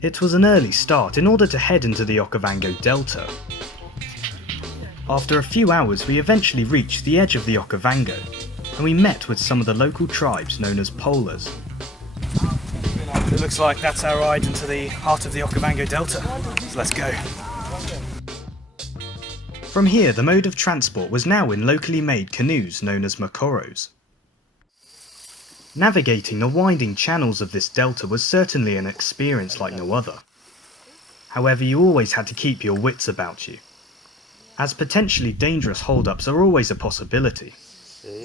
It was an early start in order to head into the Okavango Delta. After a few hours we eventually reached the edge of the Okavango, and we met with some of the local tribes known as polars. It looks like that's our ride into the heart of the Okavango Delta, so let's go. From here the mode of transport was now in locally made canoes known as makoros. Navigating the winding channels of this delta was certainly an experience like no other. However, you always had to keep your wits about you, as potentially dangerous hold-ups are always a possibility.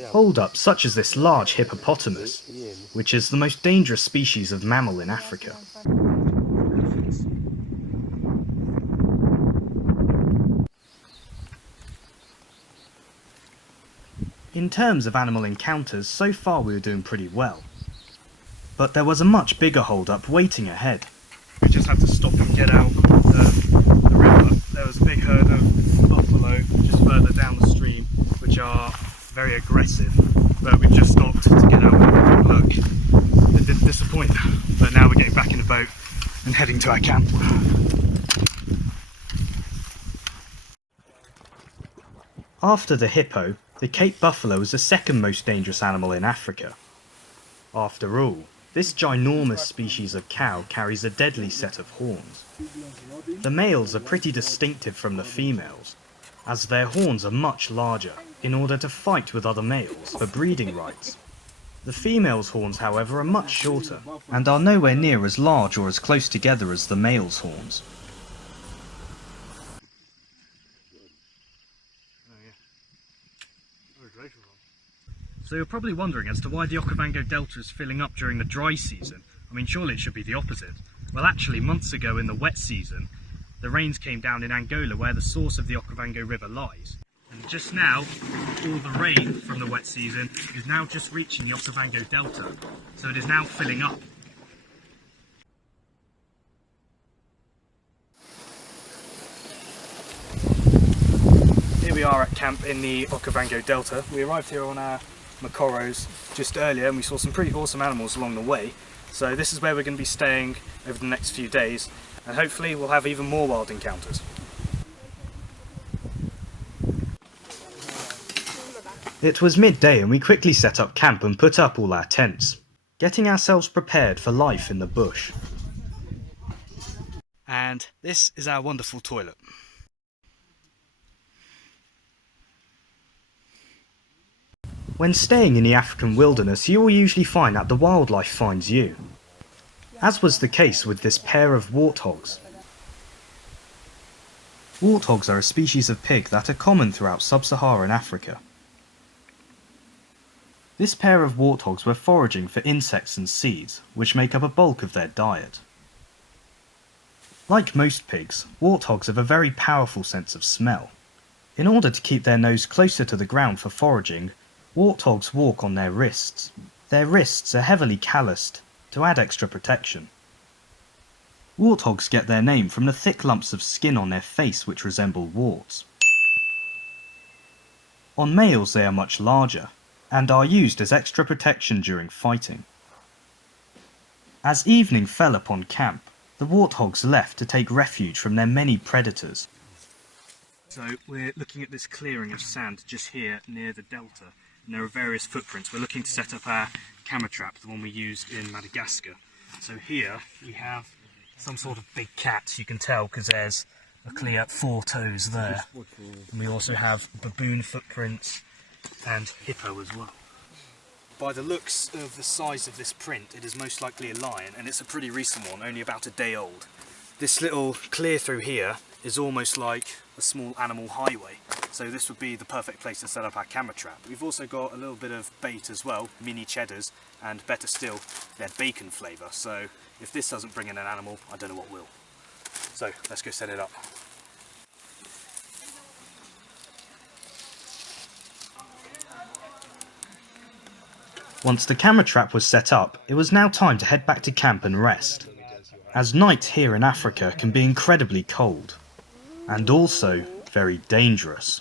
Hold-ups such as this large hippopotamus, which is the most dangerous species of mammal in Africa. In terms of animal encounters, so far we were doing pretty well. But there was a much bigger hold-up waiting ahead. We just had to stop and get out the river. There was a big herd of buffalo just further down the stream, which are very aggressive. But we've just stopped to get out and look. It did disappoint, but now we're getting back in the boat and heading to our camp. After the hippo, the Cape buffalo is the second most dangerous animal in Africa. After all, this ginormous species of cow carries a deadly set of horns. The males are pretty distinctive from the females, as their horns are much larger in order to fight with other males for breeding rights. The females' horns, however, are much shorter and are nowhere near as large or as close together as the male's horns. So you're probably wondering as to why the Okavango Delta is filling up during the dry season. I mean, surely it should be the opposite. Well, actually, months ago in the wet season, the rains came down in Angola where the source of the Okavango River lies. And just now, all the rain from the wet season is now just reaching the Okavango Delta. So it is now filling up. Here we are at camp in the Okavango Delta. We arrived here on our makoros just earlier and we saw some pretty awesome animals along the way. So this is where we're going to be staying over the next few days, and hopefully we'll have even more wild encounters. It was midday and we quickly set up camp and put up all our tents, getting ourselves prepared for life in the bush. And this is our wonderful toilet. When staying in the African wilderness, you will usually find that the wildlife finds you, as was the case with this pair of warthogs. Warthogs are a species of pig that are common throughout sub-Saharan Africa. This pair of warthogs were foraging for insects and seeds, which make up a bulk of their diet. Like most pigs, warthogs have a very powerful sense of smell. In order to keep their nose closer to the ground for foraging, warthogs walk on their wrists. Their wrists are heavily calloused to add extra protection. Warthogs get their name from the thick lumps of skin on their face which resemble warts. On males they are much larger, and are used as extra protection during fighting. As evening fell upon camp, the warthogs left to take refuge from their many predators. So we're looking at this clearing of sand just here near the delta. And there are various footprints. We're looking to set up our camera trap, the one we used in Madagascar. So here we have some sort of big cat, you can tell because there's a clear 4 toes there. And we also have baboon footprints and hippo as well. By the looks of the size of this print, it is most likely a lion, and it's a pretty recent one, only about a day old. This little clear through here is almost like a small animal highway, so this would be the perfect place to set up our camera trap. We've also got a little bit of bait as well, mini cheddars, and better still, their bacon flavour, so if this doesn't bring in an animal, I don't know what will. So let's go set it up. Once the camera trap was set up, it was now time to head back to camp and rest, as night here in Africa can be incredibly cold, and also very dangerous.